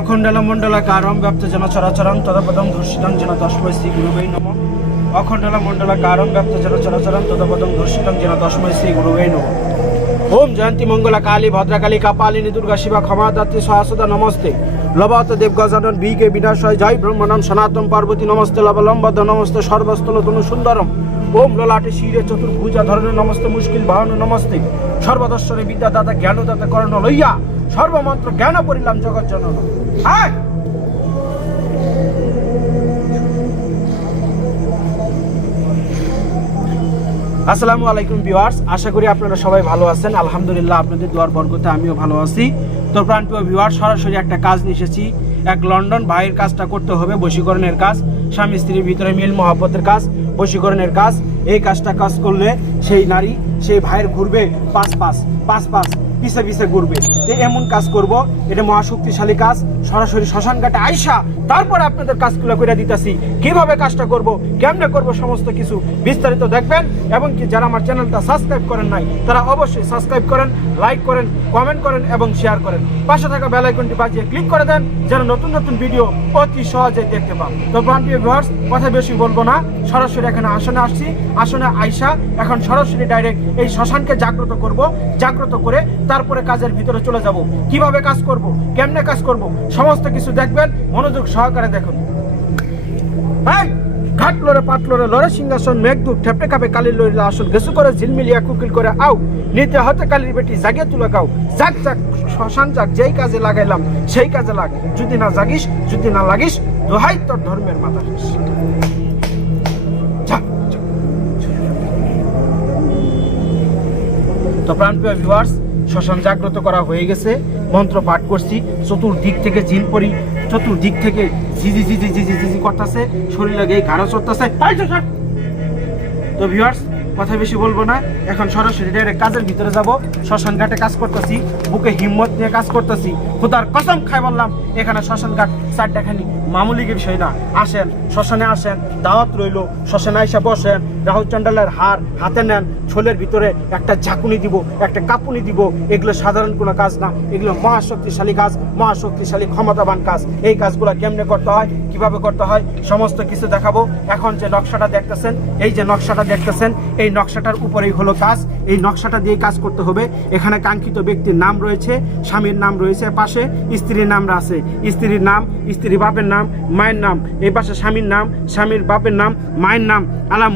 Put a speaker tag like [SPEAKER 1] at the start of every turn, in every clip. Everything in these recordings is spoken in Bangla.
[SPEAKER 1] অখণ্ডল মণ্ডলাকারম ব্যাপ্ত যেন চরাচরম তদপদম ধর্ষিতং যেন তস্মৈ শ্রী গুরুবে নম অখণ্ডল মণ্ডলাকারম ব্যাপ্ত যেন চরাচরম তদপদম ধর্ষিতং যেন তস্মৈ শ্রী গুরুবে নম ওম জয়ন্তী মঙ্গলা কালী ভদ্রকালী কাপালিনী দুর্গা শিবা ক্ষমাদাত্রী সহসদা নমস্তে। লবত দেব গজানন বিকে বিনাশয়, জয় ব্রহ্মণম সনাতন পার্বতী, নমস্তে লবলম্বদ নমস্তে সর্বস্থল তনু সুন্দরম। ওম ললাটে শিরে চতুর্ভুজা ধরনে নমস্তে মুশকিল বাহন নমস্তে। সর্বদর্শনে বিদ্যাদাতা, জ্ঞানদাতা কর্ণ লইয়া সর্বমন্ত্র জ্ঞান পড়িলাম জগৎ জনন হায় আসসালামু আলাইকুম ভিউয়ার্স, আশা করি আপনারা সবাই ভালো আছেন। আলহামদুলিল্লাহ আপনাদের দোয়ার বরকতে আমিও ভালো আছি। তো প্রাণপ্রিয় ভিউয়ার্স, সরাসরি একটা কাজ নিয়ে এসেছি। এক লন্ডন ভাইয়ের কাজটা করতে হবে, বশীকরণের কাজ। স্বামী স্ত্রীর ভিতরে মিল মহাব্বতের কাজ, বশীকরণের কাজ। এই কাজটা কাজ করলে সেই নারী, সেই ভাইয়ের ঘুরবে পাঁচ পাঁচ পাঁচ পাঁচ। পিছে পিছে ঘুরবে। যে এমন কাজ করব, এটা মহাশক্তিশালী কাজ। সরাসরি শ্মশান ঘাটে আইসা তারপরে আপনাদের কাজগুলো করে দিতেছি। কীভাবে কাজটা করব, কেমনে করব সমস্ত কিছু বিস্তারিত দেখবেন। এবং কি যারা আমার চ্যানেলটা সাবস্ক্রাইব করেন নাই, তারা অবশ্যই সাবস্ক্রাইব করেন লাইক করেন কমেন্ট করেন এবং শেয়ার করেন। পাশে থাকা বেল আইকনটি বাজিয়ে ক্লিক করে দেন যেন নতুন নতুন ভিডিও অতি সহজে দেখতে পান। তো প্রান্তীয় ভিউয়ার্স কথা বেশি বলব না। সরাসরি এখানে আসনে আসছি। আসনে আইসা এখন সরাসরি ডাইরেক্ট এই শ্মশানকে জাগ্রত করব। জাগ্রত করে তারপরে কাজের ভিতরে চলে যাব। কীভাবে কাজ করব? কেমনে কাজ করব? সমস্ত কিছু দেখবেন। মনোযোগ সহকারে দেখুন। হ্যাঁ ঘাট লড়ে পাট লড়ে লড়ে সিংহাসন মেঘদুক ঠেপে কাপে কালি লড়িলা আসল গেসু করে, ঝিলমিলিয়া কুকিল করে, আও, নিতে হতে কালির বেটি জাগিয়ে তুলে গাও। যাক যাক, শ্মশান যাক, যেই কাজে লাগাইলাম, সেই কাজে লাগ। যদি না জাগিস, যদি না লাগিস, দোহাই তোর ধর্মের মাথা। তো প্রাণপ্রিয় ভিউয়ার্স শ্মশান জাগ্রত করা হয়ে গেছে। মন্ত্র পাঠ করছি। চতুর্দিক থেকে জিন পরি, চতুর্দিক থেকে ঝিঝি ঝিঝি ঝিঝি ঝিঝি করতেছে, শরীর লাগে ঘাড়ো চড়তেছে। তো ভিউয়ার্স কথা বেশি বলব না, এখন সরাসরি ডাইরেক্ট কাজের ভিতরে যাব, শ্মশান ঘাটে কাজ করতেছি, বুকে হিম্মত নিয়ে কাজ করতেছি, খুদার কসম খাই বললাম, এখানে শ্মশান ঘাট চারটা খানি মামুলি বিষয় না, আসেন, শ্মশানে আসেন, দাওয়াত রইল, শ্মশানে আইসা বসেন রাহুল চন্ডালের হার হাতে নেন, ছোলের ভিতরে একটা ঝাঁকুনি দিব, একটা কাপুনি দিব। এগুলো সাধারণ কোনো কাজ না। এগুলো মহাশক্তিশালী কাজ, মহাশক্তিশালী ক্ষমতাবান কাজ। এই কাজগুলো কেমনে করতে হয়, কীভাবে করতে হয়, সমস্ত কিছু দেখাবো। এখন যে নকশাটা দেখতেছেন, এই যে নকশাটা দেখতেছেন, এই নকশাটার উপরেই হলো কাজ। এই নকশাটা দিয়ে কাজ করতে হবে। এখানে কাঙ্ক্ষিত ব্যক্তির নাম রয়েছে, স্বামীর নাম রয়েছে পাশে, স্ত্রীর নাম আছে। স্ত্রীর নাম স্ত্রী বাপের নাম, মায়ের নাম। এই পাশে স্বামীর নাম, স্বামীর বাপের নাম, মায়ের নাম। আলা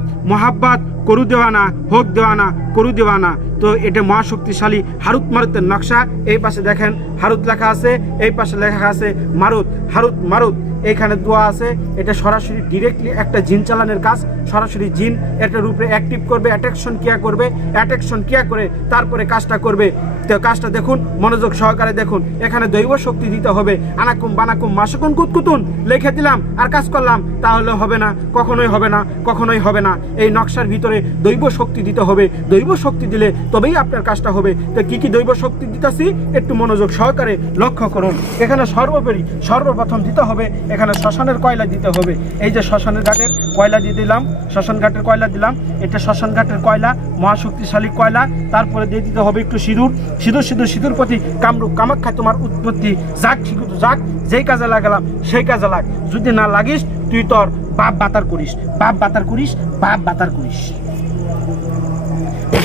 [SPEAKER 1] মোহাব্বাত করু দেওয়ানা হোক দেওয়ানা করু দেওয়ানা। তো এটা মহাশক্তিশালী হারুত মারুতের নকশা। এই পাশে দেখেন হারুত লেখা আছে, এই পাশে লেখা আছে মারুত, হারুত, মারুত। এখানে দোয়া আছে, এটা সরাসরি ডিরেক্টলি একটা জিন চালানের কাজ, সরাসরি জিন এটার উপরে অ্যাক্টিভ করবে অ্যাট্রাকশন ক্রিয়া করবে অ্যাট্রাকশন ক্রিয়া করে তারপরে কাজটা করবে। তো কাজটা দেখুন, মনোযোগ সহকারে দেখুন, এখানে দৈব শক্তি দিতে হবে। আনাকুম বানাকুম মাসকুন কুতকুতুন, লিখে দিলাম আর কাজ করলাম, তাহলে হবে না, কখনোই হবে না, কখনোই হবে না। এই নকশার ভিতরে দৈব শক্তি দিতে হবে। দৈব শক্তি দিলে তবেই আপনার কাজটা হবে। তো কি কি দৈব শক্তি দিতেছি? একটু মনোযোগ সহকারে লক্ষ্য করুন। এখানে সর্বোপরি, সর্বপ্রথম দিতে হবে, এখানে শ্মশানের কয়লা দিতে হবে। এই যে শ্মশানের ঘাটের কয়লা দিয়ে দিলাম, শ্মশান ঘাটের কয়লা দিলাম, এটা শ্মশান ঘাটের কয়লা, মহাশক্তিশালী কয়লা, তারপরে দিয়ে দিতে হবে একটু সিঁদুর। সিঁদুর সিঁদুর সিঁদুর প্রতি কামরূপ, কামাখ্যা তোমার উৎপত্তি যাক শিখু যাক, যেই কাজে লাগালাম, সেই কাজে লাগ। যদি না লাগিস, তুই তোর বাপ বাতার করিস, বাপ বাতার করিস, বাপ বাতার করিস।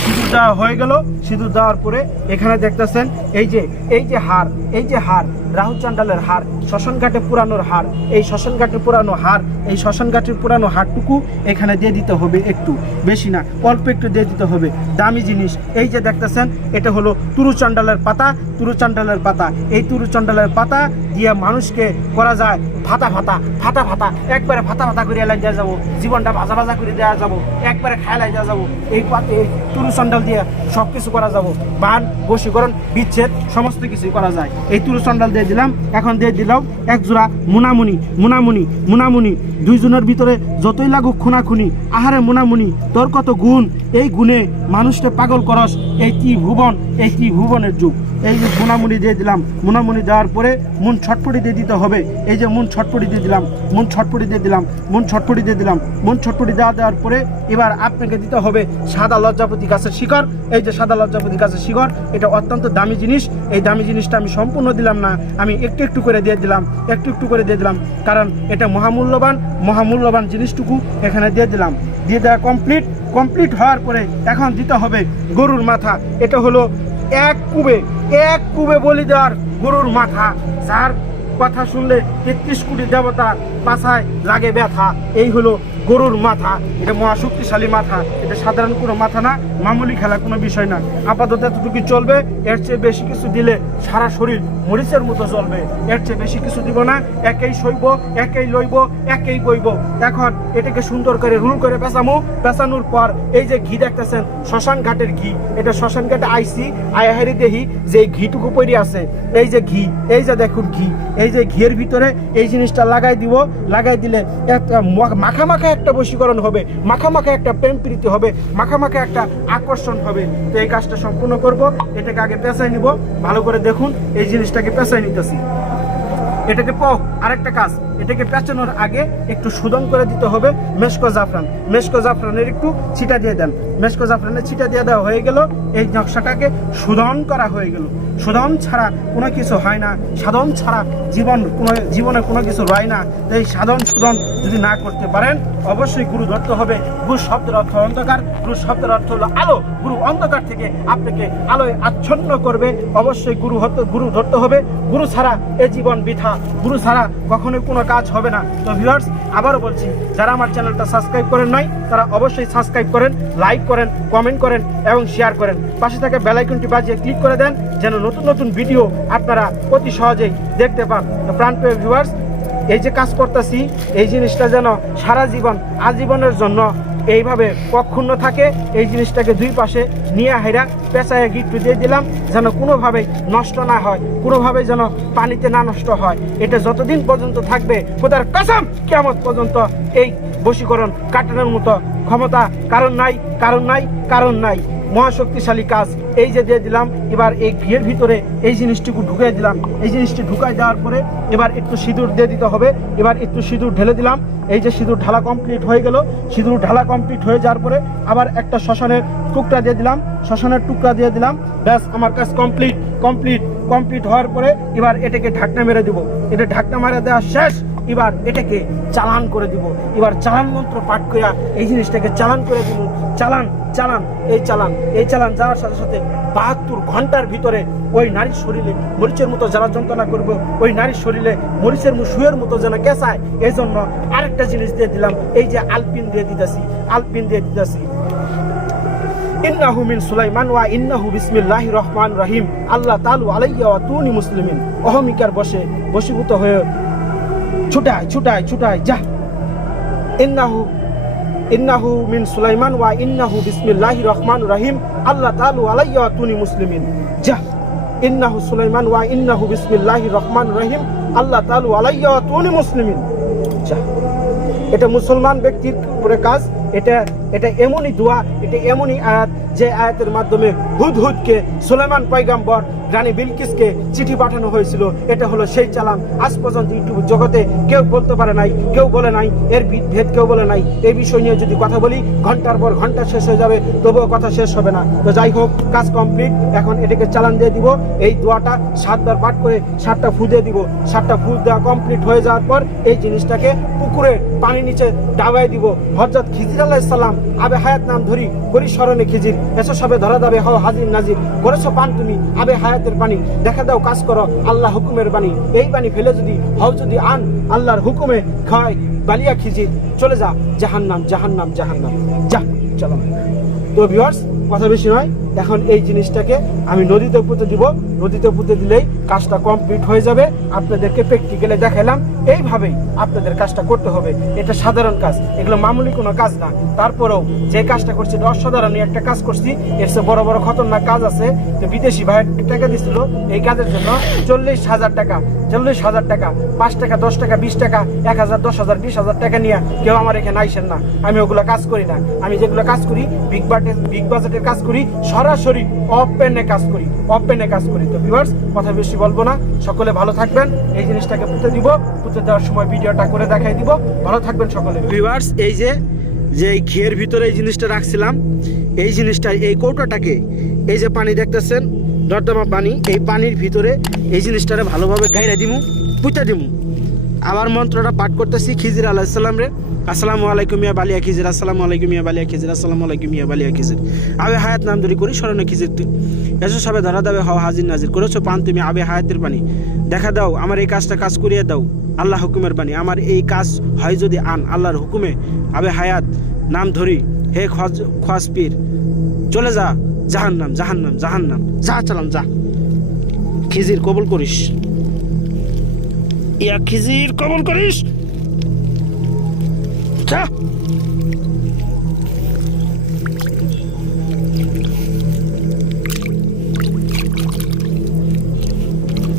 [SPEAKER 1] সিঁদুর দেওয়া হয়ে গেল। সিঁদুর দেওয়ার পরে এখানে দেখতেছেন, এই যে এই যে হার, এই যে হার রাহু চান্ডালের হার শ্মশান ঘাটে পুরানোর হার, এই শ্মশান ঘাটে পুরানো হার, এই শ্মশান ঘাটের পুরানো হারটুকু এখানে দিয়ে দিতে হবে একটু, বেশি না, অল্প একটু দিয়ে দিতে হবে। দামি জিনিস, এই যে দেখতেছেন, এটা হলো তুরুচণ্ডালের পাতা তুরুচণ্ডালের পাতা। এই তুরুচণ্ডালের পাতা দিয়ে মানুষকে করা যায় ভাতা ভাতা ভাতা ভাতা। একবারে ভাতা ভাতা করে এলাই দেওয়া যাব, জীবনটা ভাজা ভাজা করে দেওয়া যাব, একবারে খাইলাই দেওয়া যাব। এই পাতে তুরুচণ্ডাল দিয়ে সব কিছু করা যাব। বান, বশীকরণ, বিচ্ছেদ, সমস্ত কিছুই করা যায়। এই তুরুচণ্ডাল দিয়ে দিলাম, এখন দিয়ে দিলাম এক জোড়া মুনামুনি মুনামুনি মুনামুনি। দুইজনের ভিতরে যতই লাগুক খুনাখুনি, আহারে মুনামুনি, তোর কত গুণ? এই গুণে মানুষকে পাগল করস, এই কি ভুবন এই কি ভুবনের যুগ। এই যে মোনামুনি দিয়ে দিলাম মোনামুনি দেওয়ার পরে মন ছটপটি দিয়ে দিতে হবে। এই যে মন ছটপটি দিয়ে দিলাম, মন ছটপটি দিয়ে দিলাম, মন ছটপটি দিয়ে দিলাম, মন ছটপটি দেওয়া দেওয়ার পরে এবার আপনাকে দিতে হবে সাদা লজ্জাপতি গাছের শিকড়। এই যে সাদা লজ্জাপতি গাছের শিকড়, এটা অত্যন্ত দামি জিনিস। এই দামি জিনিসটা আমি সম্পূর্ণ দিলাম না, আমি একটু একটু করে দিয়ে দিলাম, একটু একটু করে দিয়ে দিলাম। কারণ এটা মহামূল্যবান মহামূল্যবান জিনিসটুকু এখানে দিয়ে দিলাম। দিয়ে দেওয়া কমপ্লিট কমপ্লিট হওয়ার পরে এখন দিতে হবে গরুর মাথা। এটা হলো এক কুবে এক কুবে বলি দেওয়ার গরুর মাথা। যার কথা শুনলে তেত্রিশ কোটি দেবতার পাশায় লাগে ব্যথা। এই হলো গরুর মাথা, এটা মহাশক্তিশালী মাথা, এটা সাধারণ কোনো মাথা না, মামুলি খেলা কোনো বিষয় না। আপাতত এতটুকু চলবে, এর চেয়ে বেশি কিছু দিলে সারা শরীর মরিচের মতো চলবে এর চেয়ে বেশি কিছু দিব না, একেই সইব, একেই লইব, একেই বইব। এখন এটাকে সুন্দর করে রুল করে পেঁচামো পেঁচানোর পর এই যে ঘি দেখতেছেন, শ্মশান ঘাটের ঘি, এটা শ্মশান ঘাটে আইসি আয়াহারি দেহি যে ঘিটুকু পড়ে আছে, এই যে ঘি, এই যে দেখুন ঘি, এই যে ঘিয়ের ভিতরে এই জিনিসটা লাগাই দিব, লাগাই দিলে মাখা মাখা একটা বশীকরণ হবে মাখা মাখা একটা প্রেম প্রীতি হবে মাখা মাখা একটা আকর্ষণ হবে। তো এই কাজটা সম্পূর্ণ করব, এটাকে আগে পেঁচাই নিব, ভালো করে দেখুন, এই জিনিসটাকে পেঁচাই নিতেছি। এটাকে পক আরেকটা কাজ। এটাকে পেঁচানোর আগে একটু সুদন করে দিতে হবে মেশকো জাফরান। মেশকো জাফরানের একটু ছিটা দিয়ে দেন। মেশকো জাফরানের ছিটা দিয়ে দেওয়া হয়ে গেল। এই নকশাটাকে সুদন করা হয়ে গেল। সুদন ছাড়া কোনো কিছু হয় না। সাধন ছাড়া জীবন কোনো, জীবনে কোনো কিছু রয় না। তো এই সাধন সুদন যদি না করতে পারেন, অবশ্যই গুরু ধরতে হবে। গুরু শব্দের অর্থ অন্ধকার। গুরু শব্দের অর্থ হলো আলো। গুরু অন্ধকার থেকে আপনাকে আলোয় আচ্ছন্ন করবে। অবশ্যই গুরু হতে গুরু ধরতে হবে। গুরু ছাড়া এ জীবন বৃথা। গুরু ছাড়া কখনোই কোনো কাজ হবে না। তো ভিউয়ার্স আবারও বলছি, যারা আমার চ্যানেলটা সাবস্ক্রাইব করেন নাই, তারা অবশ্যই সাবস্ক্রাইব করেন লাইক করেন কমেন্ট করেন এবং শেয়ার করেন। পাশে থাকে বেলাইকনটি বাজিয়ে ক্লিক করে দেন, যেন নতুন নতুন ভিডিও আপনারা অতি সহজেই দেখতে পান। তো প্রাণপ্রিয় ভিউয়ার্স এই যে কাজ করতেছি, এই জিনিসটা যেন সারা জীবন, আজীবনের জন্য এইভাবে কক্ষুণ্ণ থাকে, এই জিনিসটাকে দুই পাশে নিয়ে হাইরা পেঁচায় গিট্টু দিয়ে দিলাম, যেন কোনোভাবেই নষ্ট না হয় কোনোভাবে যেন পানিতে না নষ্ট হয়। এটা যতদিন পর্যন্ত থাকবে, খোদার কাসাম কেমন পর্যন্ত এই বশীকরণ কাটানোর মতো ক্ষমতা কারণ নাই কারণ নাই কারণ নাই। মহাশক্তিশালী কাজ। এই যে দিয়ে দিলাম, এবার এই ঘিয়ের ভিতরে এই জিনিসটিকে ঢুকিয়ে দিলাম। এই জিনিসটি ঢুকাই দেওয়ার পরে এবার একটু সিঁদুর দিয়ে দিতে হবে। এবার একটু সিঁদুর ঢেলে দিলাম। এই যে সিঁদুর ঢালা কমপ্লিট হয়ে গেল। সিঁদুর ঢালা কমপ্লিট হয়ে যাওয়ার পরে আবার একটা শ্মশানের টুকরা দিয়ে দিলাম। শ্মশানের টুকরা দিয়ে দিলাম। ব্যাস, আমার কাজ কমপ্লিট কমপ্লিট কমপ্লিট হওয়ার পরে এবার এটাকে ঢাকনা মেরে দেবো। এটা ঢাকনা মেরে দেওয়া শেষ। এবার এটাকে চালান করে দিব। এবার চালান মন্ত্র পাঠ করিয়া এই জিনিসটাকে চালান করে দিব। চালান চালান, এই চালান এই চালান যাওয়ার সাথে সাথে বাহাত্তর ঘণ্টার ভিতরে ওই নারীর শরীরে মরিচের মতো যারা যন্ত্রণা করবে। ওই নারীর শরীরে মরিচের শুয়ের মতো যেন কেঁচায়। এই জন্য আরেকটা জিনিস দিয়ে দিলাম। এই যে আলপিন দিয়ে দিতেছি, আলপিন দিয়ে দিতেছি। আল্লাহ তালু আলাইয়া তুনি মুসলিমিন। অহমিকার বসে বশীভূত হয়ে ছুটায় ছুটায় ছুটায় যা ইন্নাহু ইন্নাহু মিন সুলাইমান ওয়া ইন্নাহু বিসমিল্লাহির রহমান রহিম আল্লাহ তালু আলাইয়া তুনি মুসলিমিন যা ইন্নাহু সুলাইমান ওয়া ইন্নাহু বিসমিল্লাহির রহমান রহিম আল্লাহ তালু আলাইয়া তুনি মুসলিমিন যা এটা মুসলমান ব্যক্তির উপরে কাজ এটা এটা এমনই দোয়া, এটা এমনই আয়াত, যে আয়াতের মাধ্যমে হুদ হুদকে সুলেমান পয়গাম্বর, রানী বিলকিসকে চিঠি পাঠানো হয়েছিল। এটা হলো সেই চালান। আজ পর্যন্ত ইউটিউব জগতে কেউ বলতে পারে নাই, কেউ বলে নাই, এর ভেদ কেউ বলে নাই। এই বিষয় নিয়ে যদি কথা বলি, ঘণ্টার পর ঘণ্টা শেষ হয়ে যাবে, তবুও কথা শেষ হবে না। তো যাই হোক, কাজ কমপ্লিট, এখন এটাকে চালান দিয়ে দিব। এই দোয়াটা সাতবার পাঠ করে সাতটা ফু দিয়ে দিব। সাতটা ফু দেওয়া কমপ্লিট হয়ে যাওয়ার পর এই জিনিসটাকে পুকুরে পানি নিচে ডাবাই দিব। হজরত খিজির আল্লাহ সাল্লাম আবে হায়াত নাম ধরি, করি স্মরণে খিজির এসো সবে ধরা দাবে, হও হাজির নাজির করেছ পান তুমি আবে হায়াতের পানি দেখা দাও, কাজ করো, আল্লাহ হুকুমের বাণী। এই পানি ফেলে যদি, হও যদি আন, আল্লাহর হুকুমে খায়, বালিয়া খিজির চলে যা, জাহান্নাম জাহান্নাম জাহান্নাম। যা, চলো। তো ভিউয়ার্স কথা বেশি নয়, এখন এই জিনিসটাকে আমি নদীতে পুঁতে দিব। নদীতে পুঁতে দিলেই কাজটা কমপ্লিট হয়ে যাবে। আপনাদেরকে প্র্যাকটিক্যালে দেখালাম এইভাবেই আপনাদের কাজটা করতে হবে। এটা সাধারণ কাজ, এগুলো মামুলি কোনো কাজ না। তারপরেও যে কাজটা করছি, এটা অসাধারণই একটা কাজ করছি। এর চেয়ে বড় বড় খতরনাক কাজ আছে তো বিদেশি ভাই টাকা দিছিল, এই কাজের জন্য চল্লিশ হাজার টাকা, চল্লিশ হাজার টাকা, পাঁচ টাকা, দশ টাকা, বিশ টাকা, এক হাজার, দশ হাজার, বিশ হাজার টাকা নিয়ে কেউ আমার এখানে আইসেন না। আমি ওগুলো কাজ করি না। আমি যেগুলো কাজ করি বিগ বাটের বিগ বাজেটের কাজ করি, সরাসরি অপেনে কাজ করি অপেনে কাজ করি। তো ভিউয়ার্স কথা বেশি বলব না। সকলে ভালো থাকবেন। এই জিনিসটাকে পুঁতে দিব, পুঁতে দেওয়ার সময় ভিডিওটা করে দেখাই দিব। ভালো থাকবেন সকলে। ভিউয়ার্স এই যে যে ঘিয়ের ভিতরে এই জিনিসটা রাখছিলাম, এই জিনিসটা এই কৌটাটাকে, এই যে পানি দেখতেছেন নর্দমা পানি, এই পানির ভিতরে এই জিনিসটারে ভালোভাবে গাইরা দিমু পুঁতে দিমু। আবার মন্ত্রটা পাঠ করতেছি, খিজির আলাইসাল্লাম রে। আসসালামু আলাইকুম ইয়া বালিয়া খিজির, আসসালামু আলাইকুম ইয়া বালিয়া খিজির, আসসালামু আলাইকুম ইয়া বালিয়া খিজির। আবে হায়াত নাম ধরি করি, স্মরণে খিজির তুই। এসো সবে ধরা দেবে হওয়া হাজির নাজির, করেছ পান তুমি আবে হায়াতের পানি। দেখা দাও, আমার এই কাজটা কাজ করিয়ে দাও। আল্লাহ হুকুমের বাণী। আমার এই কাজ হয় যদি আন আল্লাহর হুকুমে। আবে হায়াত, নাম ধরি, হে খজ খোয়াজ পীর, চলে যা জাহান্নাম জাহান্নাম জাহান্নাম, যা চালাম, যা। খিজির কবুল করিস। ইয়া খিজির কবুল করিস।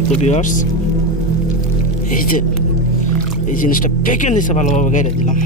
[SPEAKER 1] তো এই যে জিনিসটা পেকে নিছে ভালোভাবে গাইড়ে দিলাম।